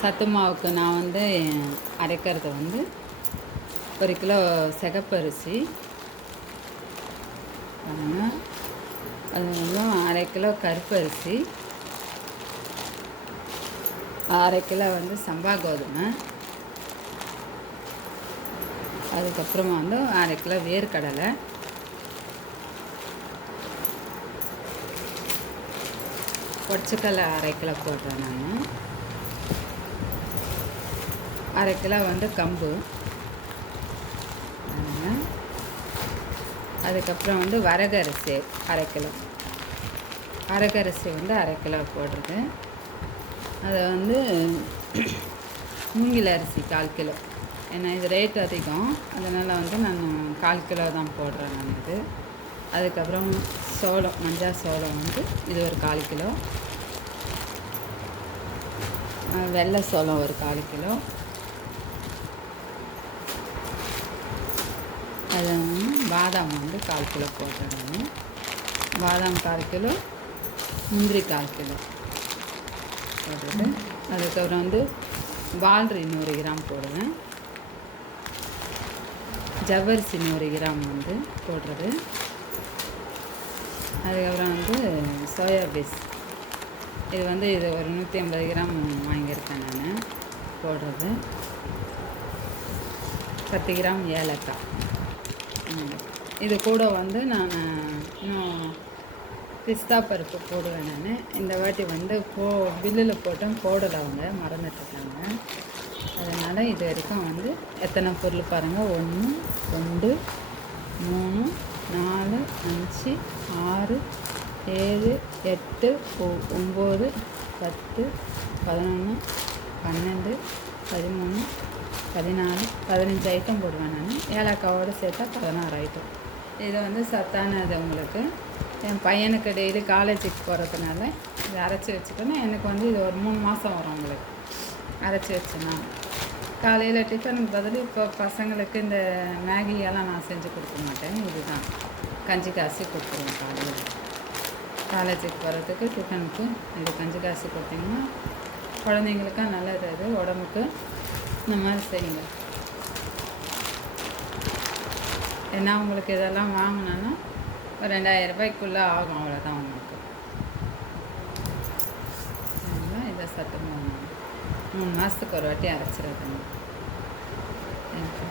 சத்து மாவுக்கு நான் வந்து அரைக்கிறது வந்து ஒரு கிலோ சிகப்பரிசி. அது வந்து அரை கிலோ கருப்பரிசி. அரை கிலோ வந்து சம்பா கோதுமை. அதுக்கப்புறமா வந்து அரை கிலோ வேர்க்கடலை. பொடிச்சக்கடலை அரை கிலோ போடுறேன் நான். அரை கிலோ வந்து கம்பு. அதுக்கப்புறம் வந்து வரகரிசி அரை கிலோ. அரகரிசி வந்து அரை கிலோ போடுறது அதை வந்து மூங்கில் அரிசி கால் கிலோ. ஏன்னா இது ரேட் அதிகம். அதனால் வந்து நான் கால் கிலோ தான் போடுறேன் நான் இது. அதுக்கப்புறம் சோளம் மஞ்சள் சோளம் வந்து இது ஒரு கால் கிலோ. வெள்ளை சோளம் ஒரு கால் கிலோ. அது பாதாம் வந்து கால் கிலோ போட்டுடணும். பாதாம் கால் கிலோ முந்திரி கால் கிலோ போடுறது அதுக்கப்புறம் வந்து பால்ரி நூறு கிராம் போடுவேன். ஜவ்வரிசி நூறு கிராம் வந்து போடுறது. அதுக்கப்புறம் வந்து சோயா பீஸ். இது வந்து இது ஒரு நூற்றி ஐம்பது கிராம் வாங்கியிருக்கேன் நான். போடுறது. பத்து கிராம் ஏலக்காய். இது கூட வந்து நான் இன்னும் பிஸ்தா பருப்பு போடுவேன் நான். இந்த வாட்டி வந்து போ பில்லில் போட்டோம் போடலை அவங்க மறந்துட்டுருக்காங்க அதனால் இது வரைக்கும் வந்து எத்தனை பொருள் பாருங்கள் ஒன்று ரெண்டு மூணு நாலு அஞ்சு ஆறு ஏழு எட்டு ஒம்பது பத்து பதினொன்று பன்னெண்டு பதிமூணு பதினாலு பதினஞ்சு ஐட்டம் போடுவேன் நான். ஏலக்காவோடு சேர்த்தா பதினாறு ஐட்டம் இது வந்து சத்தானது உங்களுக்கு. என் பையனுக்கு டெய்லி காலேஜுக்கு போகிறதுனால இதை அரைச்சி வச்சுட்டோன்னா எனக்கு வந்து இது ஒரு மூணு மாதம் வரும் உங்களுக்கு. அரைச்சி வச்சேன்னா. காலையில் டிஃபனுக்கு பதில் இப்போ பசங்களுக்கு இந்த மேகியெல்லாம் நான் செஞ்சு கொடுக்க மாட்டேன். இதுதான். கஞ்சி காசு கொடுத்துருவேன் காலையில். காலேஜுக்கு போகிறதுக்கு டிஃபனுக்கு இது கஞ்சி காசு கொடுத்தீங்கன்னா குழந்தைங்களுக்கும் நல்லது அது உடம்புக்கு இந்த மாதிரி செய்யுங்க. ஏன்னா உங்களுக்கு இதெல்லாம் வாங்கினோன்னா ஒரு ரெண்டாயிரம் ரூபாய்க்குள்ளே ஆகும். அவ்வளோதான் உங்களுக்கு. இதை சத்து மூணு மூணு மாதத்துக்கு ஒரு வாட்டி அரைச்சிருக்கணும் தேங்க்யூ